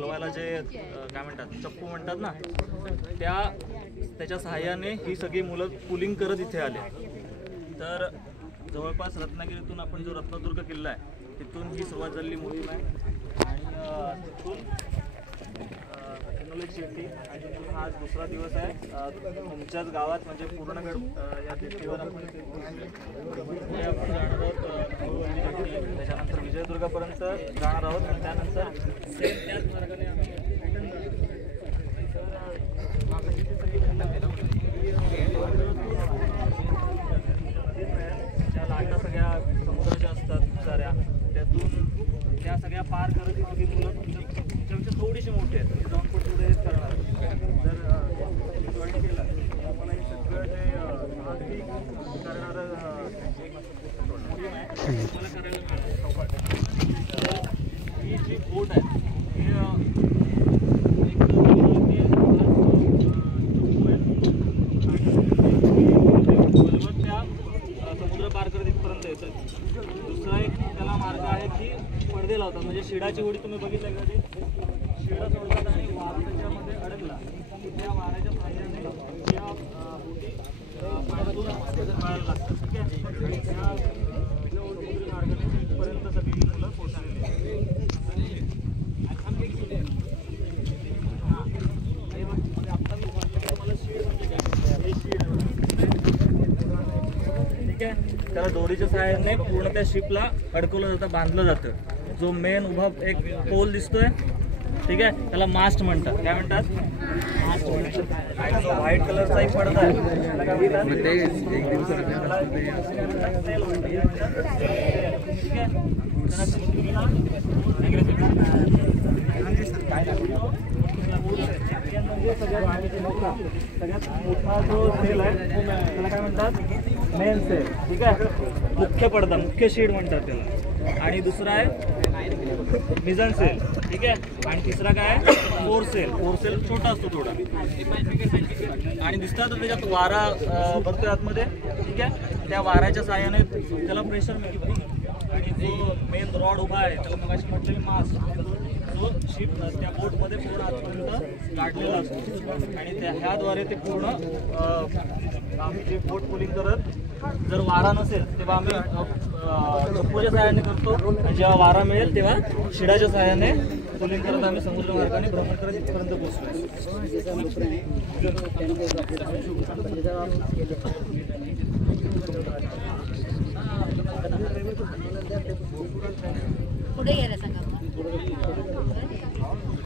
हलवायला जे काय म्हणतात चप्पू म्हणतात ना, त्याच्या सहाय्याने ही सगळी मुलं पुलिंग करत इथे आले. तर जवळपास रत्नागिरीतून आपण जो रत्नदुर्ग किल्ला आहे तिथून ही सुरुवात झालेली मोहीम आहे. आणि तिथून शेती आणि हा आज दुसरा दिवस आहे. तुमच्याच गावात म्हणजे पूर्णगड या तिथीवर आपण जाणार आहोत. त्याच्यानंतर विजयदुर्गापर्यंत जाणार आहोत आणि त्यानंतर त्याच मार्गाने आम्ही ज्या लाटा सगळ्या समुद्राच्या असतात साऱ्या, त्यातून त्या सगळ्या पार करत ही सगळी मुलं तुमच्यापेक्षा थोडीशी मोठी आहेत, जाऊन पुढे हेच करणार. जर जॉईन केलं तर आपण हे सगळं जे साहसी करणारं एक मोहीम आहे मला करायला मिळालं. ही जी बोट आहे ही समुद्र पार करत इथपर्यंत येतात. दुसरा एक त्याला मार्ग आहे की पडदे लावतात, म्हणजे शिडाची होडी तुम्ही बघितलं का, ते शिडा सोडतात आणि वारा त्याच्यामध्ये अडकला त्या वाऱ्याच्या सहाय्याने त्या होडी पाण्यातून पळायला लागतात. ठीक आहे. आणि त्या समुद्री मार्गाने इथपर्यंत सगळी मुलं पोहोचलेली आहेत. त्याला दोरीच्या सहाय्याने पूर्ण त्या शिपला अडकवलं जातं, बांधलं जातं. जो मेन उभा एक पोल दिसतोय, ठीक आहे, त्याला मास्ट म्हणतात. काय म्हणतात? मास्ट म्हणतात. आणि जो व्हाईट कलरचा एक पडदा आहे त्याला काय म्हणतात? ठीक आहे. सगळ्यात मोठा जो सेल आहे त्याला काय म्हणतात? Main cell. ठीक आहे. मुख्य पडदा, मुख्य शीड म्हणतात त्याला. आणि दुसरा आहे मिझन सेल. ठीक आहे. आणि तिसरा काय आहे? Four sale. फोर सेल छोटा असतो थोडा. आणि दिसतात त्याच्यात वारा बघतोय आतमध्ये. ठीक आहे. त्या वाऱ्याच्या सहाय्याने त्याला प्रेशर मिळतो. आणि जो मेन रॉड उभा आहे त्याला मगाशी म्हटलेली मास, जो शिप त्या बोटमध्ये पूर्ण आतपर्यंत गाठलेला असतो. आणि ह्याद्वारे ते पूर्ण आम्ही जे बोट पुलिंग करत, जर वारा नसेल तेव्हा आम्ही चप्पूच्या सहाय्याने करतो, आणि जेव्हा वारा मिळेल तेव्हा शिडाच्या सहाय्याने पुलिंग करत आम्ही समुद्र मार्गाने भ्रमण करत इथपर्यंत पोहोचलो. पुढे